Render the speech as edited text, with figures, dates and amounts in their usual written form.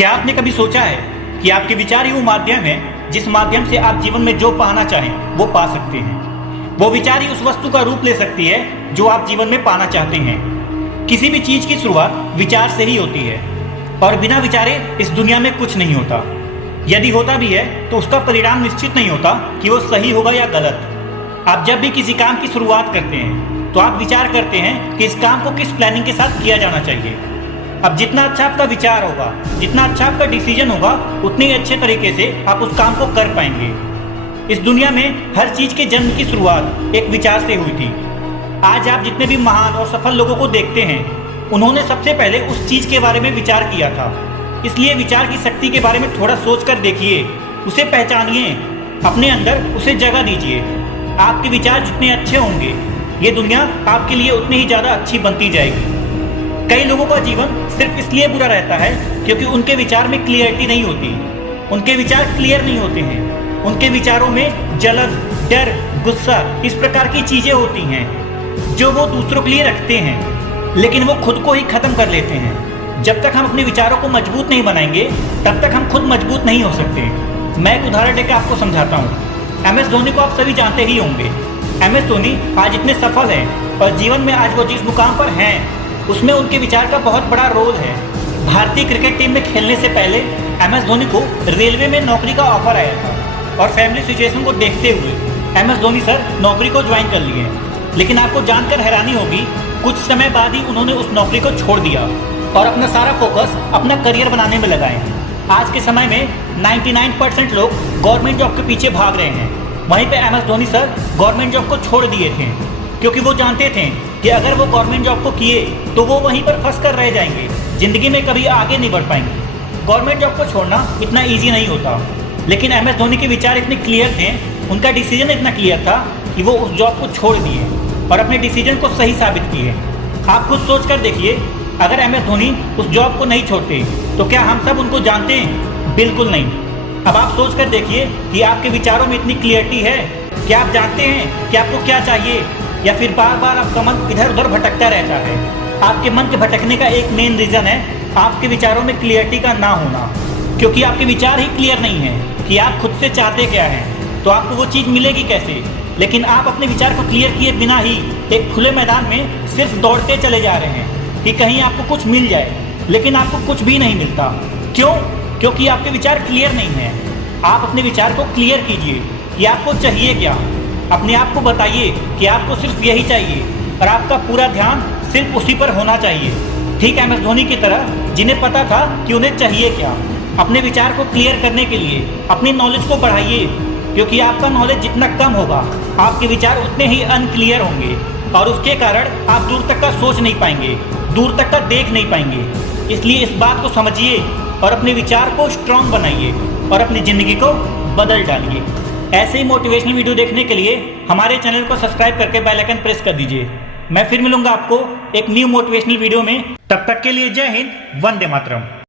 क्या आपने कभी सोचा है कि आपके विचार ही वो माध्यम है जिस माध्यम से आप जीवन में जो पाना चाहें वो पा सकते हैं। वो विचार ही उस वस्तु का रूप ले सकती है जो आप जीवन में पाना चाहते हैं। किसी भी चीज की शुरुआत विचार से ही होती है और बिना विचारे इस दुनिया में कुछ नहीं होता। यदि होता भी है तो उसका परिणाम निश्चित नहीं होता कि वो सही होगा या गलत। आप जब भी किसी काम की शुरुआत करते हैं तो आप विचार करते हैं कि इस काम को किस प्लानिंग के साथ किया जाना चाहिए। अब जितना अच्छा आपका विचार होगा, जितना अच्छा आपका डिसीजन होगा, उतने ही अच्छे तरीके से आप उस काम को कर पाएंगे। इस दुनिया में हर चीज के जन्म की शुरुआत एक विचार से हुई थी। आज आप जितने भी महान और सफल लोगों को देखते हैं, उन्होंने सबसे पहले उस चीज के बारे में विचार किया था। इसलिए विचार की शक्ति के बारे में थोड़ा सोच कर देखिए, उसे पहचानिए, अपने अंदर उसे जगह दीजिए। आपके विचार जितने अच्छे होंगे, ये दुनिया आपके लिए उतनी ही ज्यादा अच्छी बनती जाएगी। कई लोगों का जीवन सिर्फ इसलिए बुरा रहता है क्योंकि उनके विचार में क्लियरिटी नहीं होती। उनके विचार क्लियर नहीं होते हैं। उनके विचारों में जलन, डर, गुस्सा, इस प्रकार की चीजें होती हैं जो वो दूसरों के लिए रखते हैं, लेकिन वो खुद को ही खत्म कर लेते हैं। जब तक हम अपने विचारों को मजबूत नहीं बनाएंगे, तब तक हम खुद मजबूत नहीं हो सकते। मैं एक उदाहरण देकर आपको समझाता हूँ। एम एस धोनी को आप सभी जानते ही होंगे। एम एस धोनी आज इतने सफल हैं और जीवन में आज वो जिस मुकाम पर हैं, उसमें उनके विचार का बहुत बड़ा रोल है। भारतीय क्रिकेट टीम में खेलने से पहले एम एस धोनी को रेलवे में नौकरी का ऑफर आया था और फैमिली सिचुएशन को देखते हुए एम एस धोनी सर नौकरी को ज्वाइन कर लिए। लेकिन आपको जानकर हैरानी होगी, कुछ समय बाद ही उन्होंने उस नौकरी को छोड़ दिया और अपना सारा फोकस अपना करियर बनाने में लगाए। आज के समय में 99% लोग गवर्नमेंट जॉब के पीछे भाग रहे हैं। वहीं पे M S Dhoni sir government job को छोड़ दिए थे क्योंकि वो जानते थे कि अगर वो गवर्नमेंट जॉब को किए तो वो वहीं पर फंस कर रह जाएंगे, जिंदगी में कभी आगे नहीं बढ़ पाएंगे। गवर्नमेंट जॉब को छोड़ना इतना ईजी नहीं होता, लेकिन एम एस धोनी के विचार इतने क्लियर थे, उनका डिसीजन इतना क्लियर था कि वो उस जॉब को छोड़ दिए और अपने डिसीजन को सही साबित किए। आप खुद सोच कर देखिए, अगर एम एस धोनी उस जॉब को नहीं छोड़ते तो क्या हम सब उनको जानते हैं? बिल्कुल नहीं। अब आप सोच कर देखिए कि आपके विचारों में इतनी क्लियरिटी है कि आप जानते हैं कि आपको क्या चाहिए, या फिर बार बार आपका मन इधर उधर भटकता रहता है। आपके मन के भटकने का एक मेन रीज़न है आपके विचारों में क्लियरिटी का ना होना। क्योंकि आपके विचार ही क्लियर नहीं है कि आप खुद से चाहते क्या हैं, तो आपको वो चीज़ मिलेगी कैसे। लेकिन आप अपने विचार को क्लियर किए बिना ही एक खुले मैदान में सिर्फ दौड़ते चले जा रहे हैं कि कहीं आपको कुछ मिल जाए, लेकिन आपको कुछ भी नहीं मिलता। क्यों? क्योंकि आपके विचार क्लियर नहीं है। आप अपने विचार को क्लियर कीजिए कि आपको चाहिए क्या। अपने आप को बताइए कि आपको सिर्फ यही चाहिए और आपका पूरा ध्यान सिर्फ उसी पर होना चाहिए। ठीक एम एस धोनी की तरह, जिन्हें पता था कि उन्हें चाहिए क्या। अपने विचार को क्लियर करने के लिए अपनी नॉलेज को बढ़ाइए, क्योंकि आपका नॉलेज जितना कम होगा, आपके विचार उतने ही अनक्लियर होंगे और उसके कारण आप दूर तक का सोच नहीं पाएंगे, दूर तक का देख नहीं पाएंगे। इसलिए इस बात को समझिए और अपने विचार को स्ट्रांग बनाइए और अपनी ज़िंदगी को बदल डालिए। ऐसे ही मोटिवेशनल वीडियो देखने के लिए हमारे चैनल को सब्सक्राइब करके बेल आइकन प्रेस कर दीजिए। मैं फिर मिलूंगा आपको एक न्यू मोटिवेशनल वीडियो में। तब तक के लिए जय हिंद, वंदे मातरम।